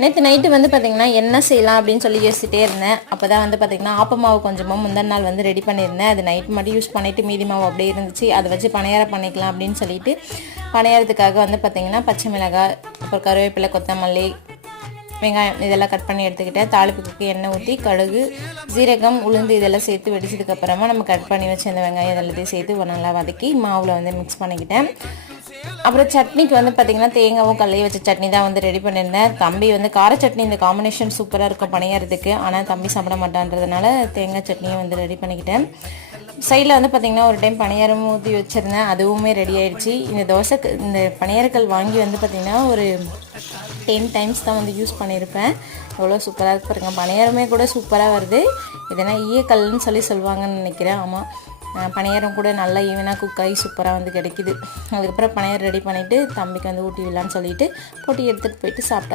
நேற்று நைட்டு வந்து பார்த்திங்கன்னா என்ன செய்யலாம் அப்படின்னு சொல்லி யோசிச்சுட்டே இருந்தேன். அப்போ தான் வந்து பார்த்திங்கன்னா ஆப்ப மாவு கொஞ்சமாக முந்தின நாள் வந்து ரெடி பண்ணியிருந்தேன். அது நைட் மட்டும் யூஸ் பண்ணிவிட்டு மீதி மாவு அப்படியே இருந்துச்சு. அதை வச்சு பணியாரம் பண்ணிக்கலாம் அப்படின்னு சொல்லிட்டு பணியாரத்துக்காக வந்து பார்த்திங்கன்னா பச்சை மிளகாய், அப்புறம் கருவேப்பிலை, கொத்தமல்லி, வெங்காயம் இதெல்லாம் கட் பண்ணி எடுத்துக்கிட்டேன். தாளிப்புக்கு எண்ணெய் ஊற்றி கடுகு, சீரகம், உளுந்து இதெல்லாம் சேர்த்து வெடிச்சதுக்கப்புறமா நம்ம கட் பண்ணி வச்சு அந்த வெங்காயம் இதெல்லாத்தையும் சேர்த்து நல்லா வதக்கி மாவில் வந்து மிக்ஸ் பண்ணிக்கிட்டேன். அப்புறம் சட்னிக்கு வந்து பார்த்திங்கன்னா தேங்காவும் கடலையும் வச்ச சட்னி தான் வந்து ரெடி பண்ணியிருந்தேன். தம்பி வந்து கார சட்னி இந்த காம்பினேஷன் சூப்பராக இருக்கும் பணியாரத்துக்கு. ஆனால் தம்பி சாப்பிட மாட்டான்றதுனால தேங்காய் சட்னியும் வந்து ரெடி பண்ணிக்கிட்டேன். சைடில் வந்து பார்த்திங்கன்னா ஒரு டைம் பணியாரம் ஊற்றி வச்சுருந்தேன், அதுவுமே ரெடி ஆகிடுச்சு. இந்த பணியாரக்கல் வாங்கி வந்து பார்த்திங்கன்னா ஒரு 10 டைம்ஸ் தான் வந்து யூஸ் பண்ணியிருப்பேன். எவ்வளோ சூப்பராக இருக்கு பாருங்க. பணியாரமே கூட சூப்பராக வருது. இதெல்லாம் ஈயக்கல்னு சொல்லுவாங்கன்னு நினைக்கிறேன். ஆமாம், பணியாரம் கூட நல்லா ஈவனாக குக் ஆகி சூப்பராக வந்து கிடைக்குது. அதுக்கப்புறம் பணியாரம் ரெடி பண்ணிவிட்டு தம்பிக்கு வந்து ஊட்டி விடலான்னு சொல்லிட்டு போட்டி எடுத்துகிட்டு போயிட்டு சாப்பிட்டேன்.